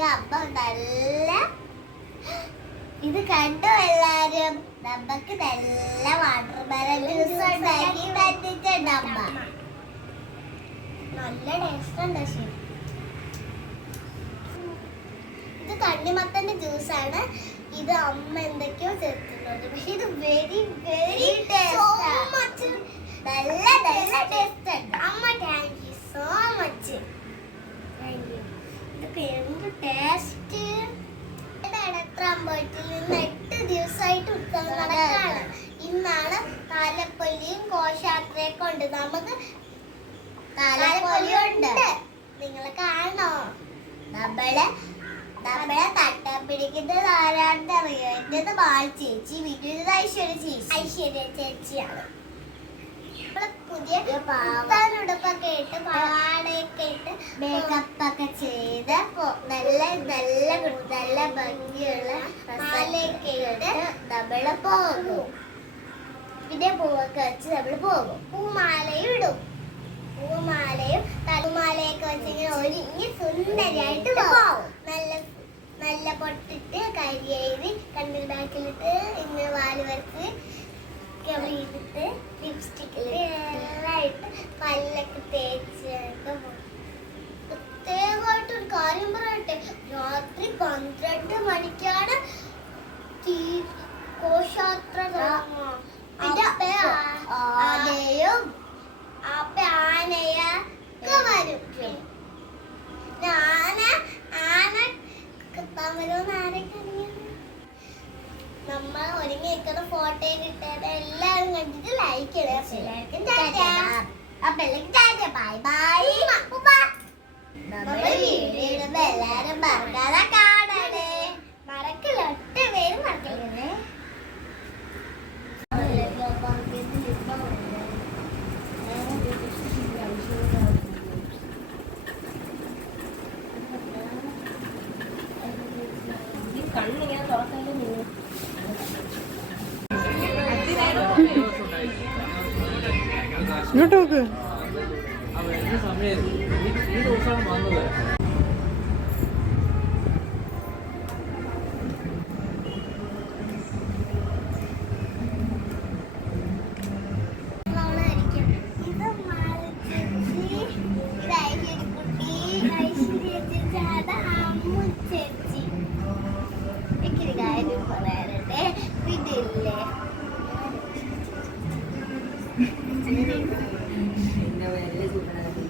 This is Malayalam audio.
നമുക്ക് അപ്പം നല്ല ഇത് കണ്ടു എല്ലാരും? നമുക്ക് നല്ല വാട്ടർ മെലൺ ജ്യൂസ് ഉണ്ടാക്കി തന്നിട്ടുണ്ട് അമ്മ. നല്ല ടേസ്റ്റ് ഉണ്ട് ശരി. ഇത് കണ്ണിമത്തന്റെ ജ്യൂസാണ് ഇത് അമ്മ എന്തൊക്കെയോ ചേർത്തിട്ടുണ്ട്. പക്ഷെ ഇത് വെരി വെരി ടേസ്റ്റ് എടത്രാമ്പഴത്തിൽ നിന്ന് എട്ട് ദിവസമായിട്ട് ഉത്സവം നടക്കാണ് ഇന്നാണ് താലപ്പൊലിയും ഘോഷയാത്രയൊക്കെ ഉണ്ട്. നമുക്ക് താലപ്പൊലിയുണ്ട് നിങ്ങൾ കാണോ നമ്മളെ നമ്മളെ തട്ടം പിടിക്കുന്നത് ആരാണെന്ന് അറിയോ? എന്റെ ബാൽ ചേച്ചി വീട്ടിൽ ഐശ്വര്യ ചേച്ചി. ഐശ്വര്യ ചേച്ചിയാണ്. പുതിയ പാവാനുടുപ്പൊക്കെ ഇട്ട് പാവാടയൊക്കെ ഇട്ട് മേക്കപ്പൊക്കെ ചെയ്ത് നല്ല നല്ല ഭംഗിയുള്ള മാലയൊക്കെ ഇട്ട് നമ്മൾ പോകും. പിന്നെ പൂവൊക്കെ വെച്ച് നമ്മൾ പോകും. പൂമാലയും ഇടും. പൂമാലയും തലമാലയൊക്കെ വെച്ചിങ്ങനെ ഒരുങ്ങി സുന്ദരിയായിട്ട് പോകും. നല്ല നല്ല പൊട്ടിട്ട് കരിയെഴുതി കണ്ണിൽ ബാക്കിലിട്ട് ഇന്ന് വാൽ വെച്ച് കവിളിട്ട് ലിപ്സ്റ്റിക്കിൽ ഇട്ട് പല്ലൊക്കെ തേച്ച് പോകും. പന്ത്രണ്ട് മണിക്കാണ് ആനയും അപ്പ ആനയൊക്കെ വരും. പിന്നെ ആന ആന വരുമെന്ന് നമ്മൾ ഒരുങ്ങി നിൽക്കുന്ന ഫോട്ടോ ഇട്ടത് എല്ലാവരും കണ്ടിട്ട് ലൈക്ക് ഇടുക. എല്ലാവർക്കും അപ്പൊ എല്ലാവർക്കും ബൈ ബൈ നമ്മൾ വീഡിയോ ഇടുമ്പോ എല്ലാരും മറക്കാതെ കണ്ണിങ്ങനെ തുറക്കല്ലേ നീ ഇങ്ങോട്ട് നോക്ക്. ഈ ദിവസമാണ് വന്നത്. പിന്നെ വലിയ സൂപ്പറാണ്